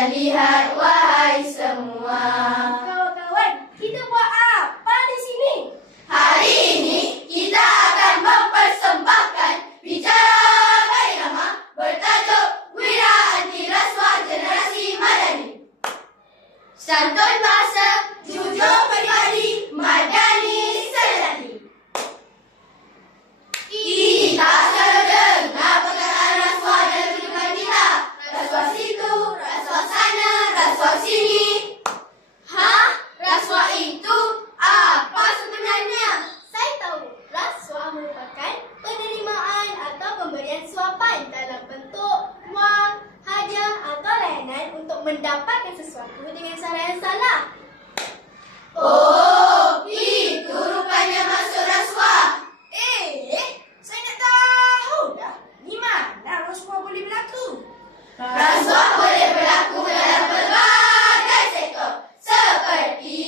dan lihat wahai semua. Kawan-kawan, kita buat apa di sini? Hari ini kita akan mempersembahkan bicara Bairama bertajuk Wira Anti Rasuah Generasi Madani. Santun bahasa, jujur peribadi, madani sejati. Kita selalu dengar perkataan rasuah dalam kehidupan kita. Rasuah situ, rasuah sana, rasuah sini. Rasuah itu apa sebenarnya? Saya tahu, rasuah merupakan penerimaan atau pemberian suapan dalam bentuk wang, hadiah atau layanan untuk mendapatkan sesuatu dengan cara yang salah. Oh, itu rupanya maksud rasuah. Saya nak tahu dah. Di mana rasuah boleh berlaku? Rasuah boleh berlaku dalam berbagai sektor seperti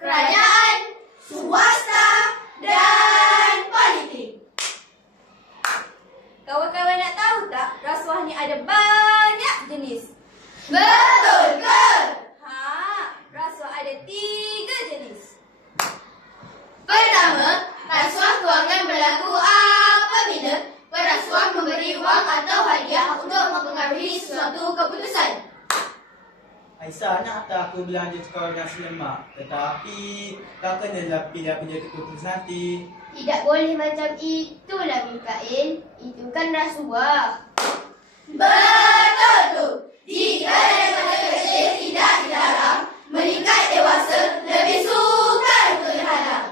kerajaan, swasta dan politik. Kawan-kawan nak tahu tak, rasuah ni ada banyak jenis. Betul ke? Rasuah ada 3 jenis. Pertama, rasuah kewangan berlaku apabila perasuah memberi wang atau hadiah untuk mempengaruhi suatu keputusan. Aisyah nak tak aku belanja sekolah nasi lemak, tetapi tak kenalah pilih aku jadi keputusan nanti. Tidak boleh macam itulah Mikael. Itu kan rasuah. Betul tu. Jika daripada kecil tidak dilarang, meningkat dewasa lebih sukar untuk dihalang.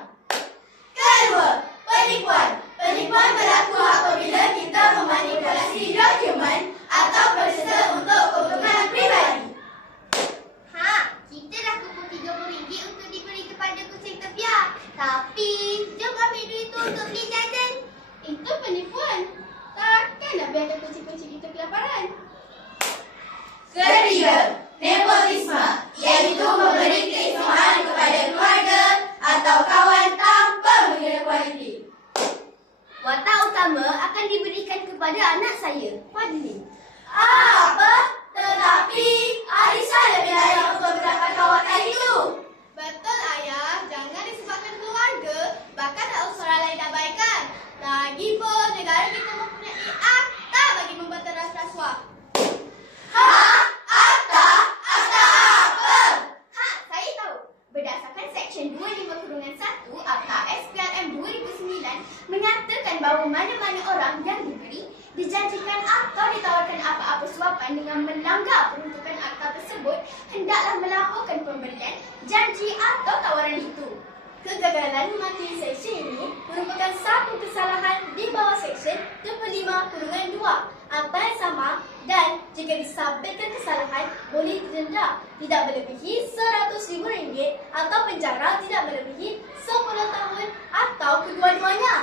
Kedua, penipuan. Penipuan berlaku apabila kita memanipulasi dokumen atau berserta untuk keuntungan pribadi. Kita dah kumpul RM30 untuk diberi kepada kucing tepiak. Tapi, jom ambil duit itu untuk beli jajan. Itu penipuan. Takkan nak biarkan kucing-kucing kita kelaparan. Ketiga, nepotisme, iaitu memberi keistimewaan kepada keluarga atau kawan tanpa mengira kualiti. Watak utama akan diberikan kepada anak saya, Fadli. Apa? Tetapi Aisyah lebih layak untuk mendapatkan watak itu. Betul ayah, jangan disebabkan keluarga, bahkan tak seorang lain abaikan. Lagipun negara kita mempunyai akta bagi membatalkan rasuah. Akta? Akta apa? Saya tahu. Berdasarkan Seksyen 25/1 Akta SPRM 2009 menyatakan bahawa mana-mana orang yang diberi, dijanjikan atau ditawarkan apa-apa suapan dengan melanggar peruntukan akta tersebut hendaklah melaporkan pemberian, janji atau tawaran itu. Kegagalan mematuhi seksyen ini merupakan satu kesalahan di bawah Seksyen 25/2 Akta yang sama, dan jika disabitkan kesalahan boleh didenda tidak melebihi RM100,000 atau penjara tidak melebihi 10 tahun atau kedua-duanya.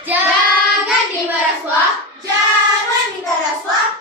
Jangan terima rasuah, jangan minta rasuah,